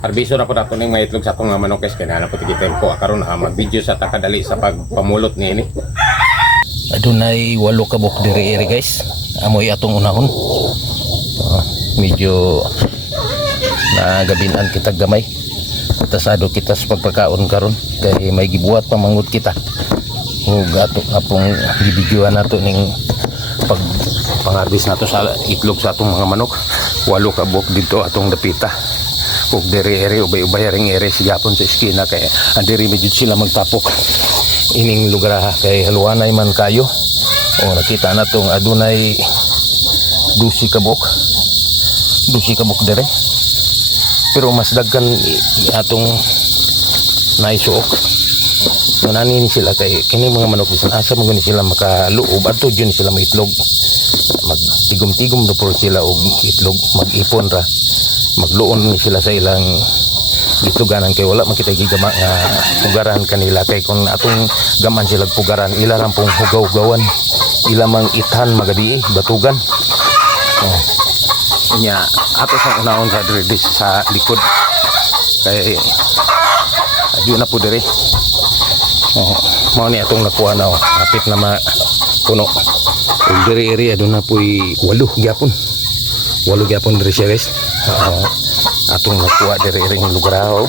Harbiso na po nato ning mga itlog sa atong mga manok guys, kaya na po tigitin ko karon mag-video sa takadali sa pagpamulot niini. Adunay 8 ka buok diri iri guys. Amoy atong unahon. Medyo nagabinan kita gamay. Tasado kita sa pagpakaon karon kay may gibuhat pamangut kita. Ug ato apong gibidyoan nato ning pangarbis nato sa itlog sa atong mga manok. 8 ka buok dito atong dapita. Ug diri iri ubay-ubay ring iri sigapon sa eskina kay andiri medyo sila magtapok. Ining lugar kay haluanay man kayo. O nakita na tong adunay 12 ka buok dire. Pero mas dagkan atong naisuok. Nanani ni sila kay kini mga manok bisan asa mo gani sila makaluob adto gyud sila maitlog. Magtigom-tigom do por sila og itlog, mag-ipon ra. Magluon ni sila sa ilang itloganan kay wala man kita gigama nga pugaran kanila kay kung atong gaman sila pugaran ila lang pong hugaw-hugawan, ila mang ithan magabi batugan. Nya ato sa unahon sa diri sa likod kay adyo na po diri. Mao ni atong nakuha na hapit na puno. Ug diri area do na poy 8 gyapon diri siya guys. Atong nakuha diri ring lugar aw.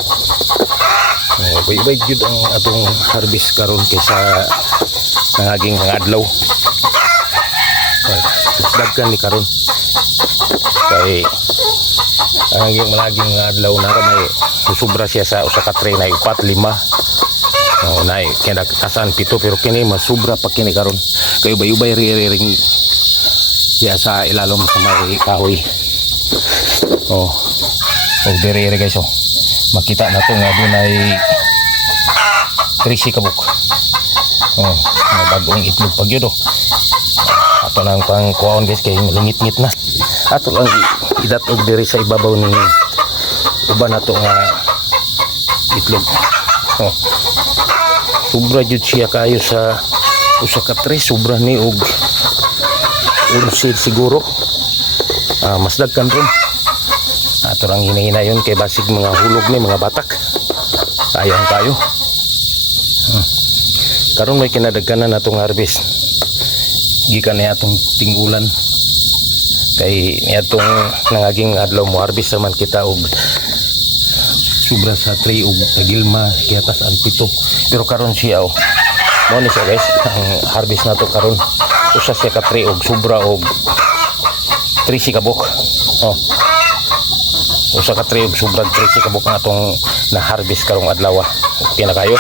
Bay-bay gyud ang atong harvest karon kaysa nangaging adlaw. Dagkan ni karon. Kay ang malaging adlaw na may susubra siya sa usa ka tray na 4 5. Nay kaya kasan 7 pero kini masubra pa kini karon. Kay ubay-ubay ring siya sa ilalom sa may kahoy. Diri guys makita na to nga dunay 13 ka buok. Bagong itlog pag yun ato nang pangkuhaon guys kay malingit-ngit na. Ato lang idatog diri sa ibabaw ni uban nato nga itlog. Sobra jud siya kayo sa usa ka tray, sobra ni og 11 siguro. Mas dagkan ron. Ato lang hinahinayon kay basig mga hulog ni mga batak. Sayang kayo. Karon may kinadagkanan natong harvest. Gikan ni atong tingulan. Kay ni atong nangaging adlaw mo harvest man kita og sobra sa 3 og tagilma kiatas ang 7. Pero karon siya mo ni siya guys, ang harvest nato karon usa siya ka 3 og sobra og 13 ka buok. Usa ka 3 og sobra 13 ka buok ang atong na harvest karong adlaw. Okay na kayo.